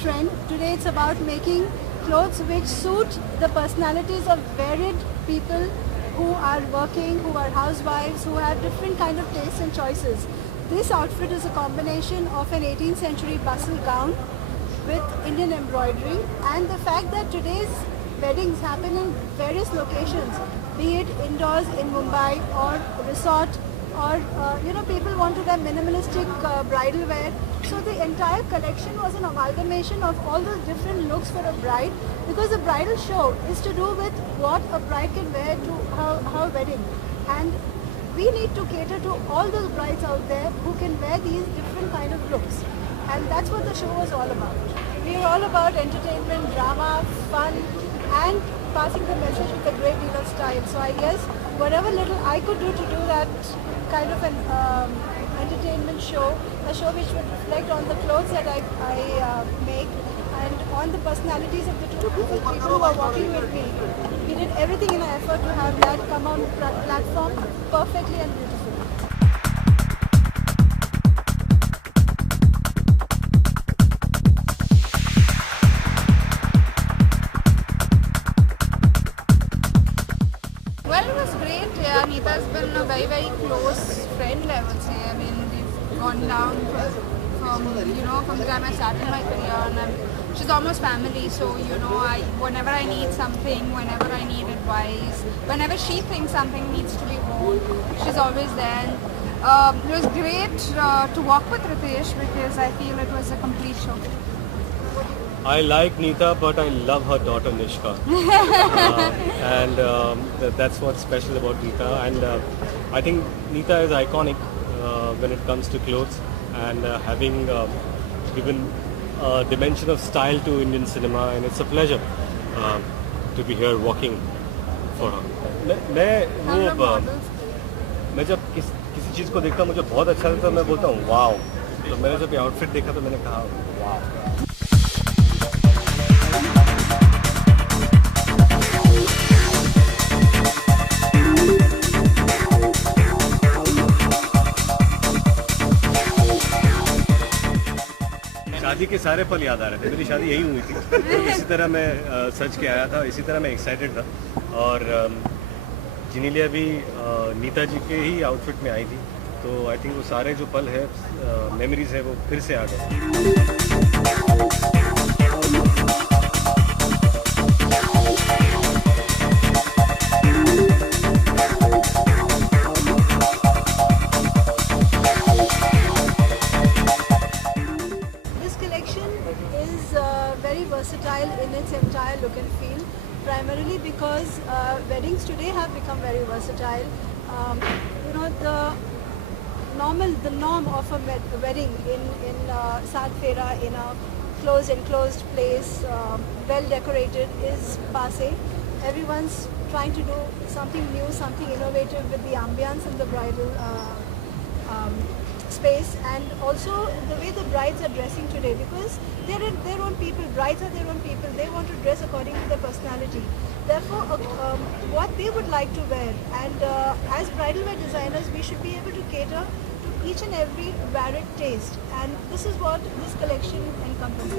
trend. Today it's about making clothes which suit the personalities of varied people who are working, who are housewives, who have different kind of tastes and choices. This outfit is a combination of an 18th century bustle gown with Indian embroidery, and the fact that today's weddings happen in various locations, be it indoors in Mumbai or resort, or people want to wear minimalistic bridal wear. So the entire collection was an amalgamation of all those different looks for a bride, because the bridal show is to do with what a bride can wear to her wedding, and we need to cater to all those brides out there who can wear these different kind of looks, and that's what the show was all about. We are all about entertainment, drama, fun, and passing the message with a great deal of style. So I guess whatever little I could do to do that kind of an entertainment show, a show which would reflect on the clothes that I make and on the personalities of the two people who are walking with me. We did everything in an effort to have that come on platform perfectly and beautifully. Well, it was great. Yeah, Neeta's been a very, very close friend, I would say. I mean, we've gone down from the time I started my career, and she's almost family. So, whenever I need something, whenever I need advice, whenever she thinks something needs to be worn, she's always there. It was great to work with Ritesh because I feel it was a complete show. I like Neeta, but I love her daughter Nishka, and that's what's special about Neeta. And I think Neeta is iconic when it comes to clothes, and having given a dimension of style to Indian cinema, and it's a pleasure to be here walking for her. मैं जब किसी चीज़ को देखता हूँ मुझे बहुत अच्छा लगता है, मैं बोलता हूँ वाव. तो मैंने जब ये आउटफिट देखा तो मैंने कहा वाव. शादी के सारे पल याद आ रहे थे. मेरी शादी यही हुई थी, तो इसी तरह मैं सज के आया था, इसी तरह मैं एक्साइटेड था. और जिनीलिया भी नीता जी के ही आउटफिट में आई थी, तो आई थिंक वो सारे जो पल है, मेमोरीज है, वो फिर से आ गए. Is very versatile in its entire look and feel, primarily because weddings today have become very versatile. The norm of a wedding in Saat Fera, in a closed enclosed place, well decorated, is passé. Everyone's trying to do something new, something innovative with the ambience and the bridal space, and also the way the brides are dressing today, because they're their own people. Brides are their own people. They want to dress according to their personality. Therefore, what they would like to wear, and as bridal wear designers, we should be able to cater to each and every varied taste, and this is what this collection encompasses.